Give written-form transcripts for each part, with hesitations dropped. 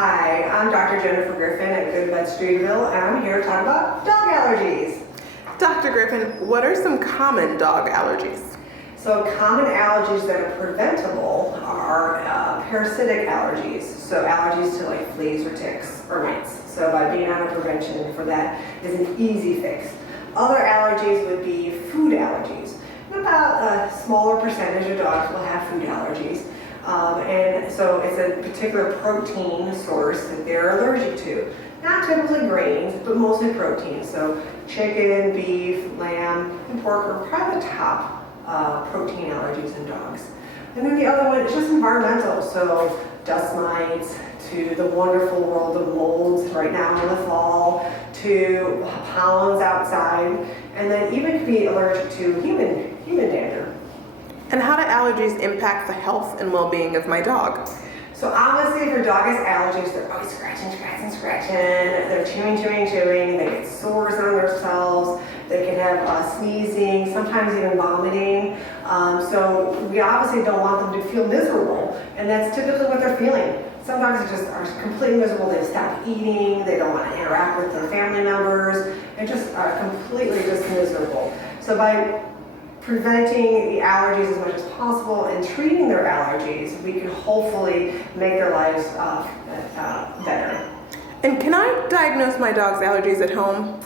Hi, I'm Dr. Jennifer Griffin at GoodVets Streeterville, and I'm here to talk about dog allergies. Dr. Griffin, what are some common dog allergies? So common allergies that are preventable are parasitic allergies, so allergies to like fleas or ticks or mites. So by being on a prevention for that is an easy fix. Other allergies would be food allergies. About a smaller percentage of dogs will have food allergies. And so it's a particular protein source that they're allergic to. Not typically grains, but mostly protein. So chicken, beef, lamb, and pork are probably the top protein allergies in dogs. And then the other one is just environmental. So dust mites, to the wonderful world of molds right now in the fall, to pollens outside, and then even could be allergic to human dander. And how do allergies impact the health and well-being of my dog? So obviously if your dog has allergies, they're always scratching, they're chewing, they get sores on themselves, they can have sneezing, sometimes even vomiting. So we obviously don't want them to feel miserable, and that's typically what they're feeling. Some dogs are completely miserable, they stop eating, they don't want to interact with their family members, they just are completely just miserable. So by preventing the allergies as much as possible and treating their allergies, we can hopefully make their lives better. And can I diagnose my dog's allergies at home?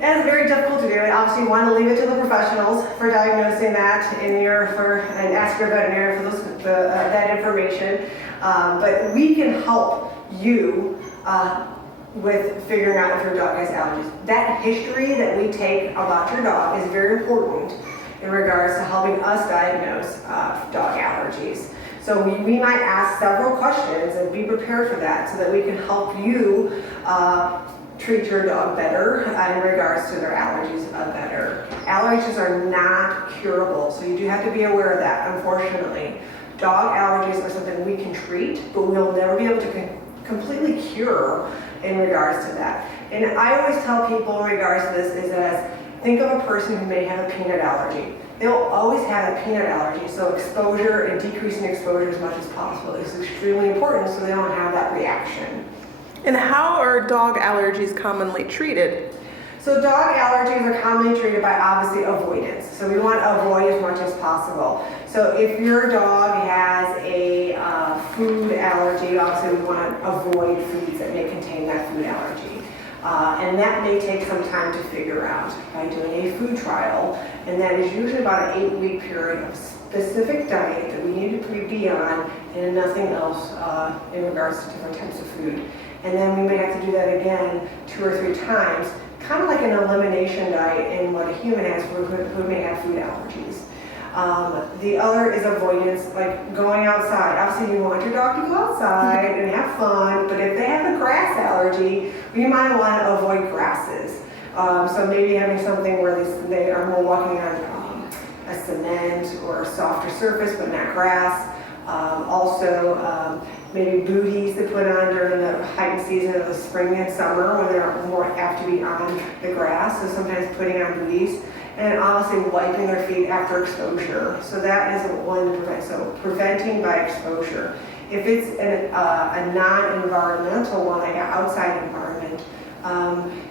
And it's very difficult to do. Obviously, you want to leave it to the professionals for diagnosing that and ask your veterinarian for that information. But we can help you with figuring out if your dog has allergies. That history that we take about your dog is very important in regards to helping us diagnose dog allergies. So we might ask several questions and be prepared for that so that we can help you treat your dog better in regards to their allergies better. Allergies are not curable, so you do have to be aware of that, unfortunately. Dog allergies are something we can treat, but we'll never be able to completely cure in regards to that. And I always tell people in regards to this is that think of a person who may have a peanut allergy. They'll always have a peanut allergy, so exposure and decreasing exposure as much as possible is extremely important so they don't have that reaction. And how are dog allergies commonly treated? So dog allergies are commonly treated by obviously avoidance. So we want to avoid as much as possible. So if your dog has a food allergy, obviously we want to avoid foods that may contain that food allergy. And that may take some time to figure out by doing a food trial. And that is usually about an 8-week period of specific diet that we need to be on and nothing else in regards to different types of food. And then we may have to do that again 2 or 3 times, kind of like an elimination diet in what a human has who may have food allergies. The other is avoidance, like going outside. Obviously you want your dog to go outside and have fun, but if they have a grass allergy, we might want to avoid grasses. So maybe having something where they are more walking on a cement or a softer surface, but not grass. Also, maybe booties to put on during the heightened season of the spring and summer when they're more apt to be on the grass. So sometimes putting on booties. And obviously wiping their feet after exposure. So that is one to prevent. So preventing by exposure. If it's a non-environmental one, like an outside environment,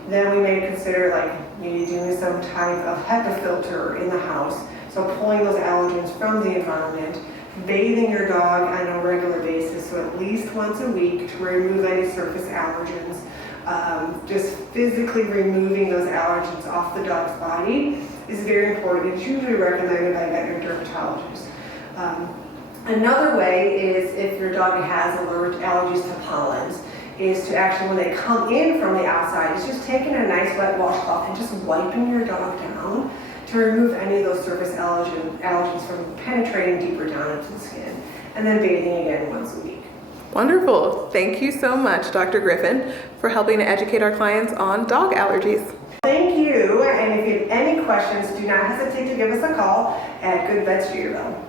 then we may consider like maybe doing some type of HEPA filter in the house. So pulling those allergens from the environment, bathing your dog on a regular basis, so at least once a week to remove any surface allergens. Just physically removing those allergens off the dog's body is very important. It's usually recommended by a veterinary dermatologist. Another way is if your dog has allergies to pollens, is to actually, when they come in from the outside, is just taking a nice wet washcloth and just wiping your dog down to remove any of those surface allergens from penetrating deeper down into the skin, and then bathing again once a week. Wonderful. Thank you so much, Dr. Griffin, for helping to educate our clients on dog allergies. Thank you, and if you have any questions, do not hesitate to give us a call at GoodVets Streeterville.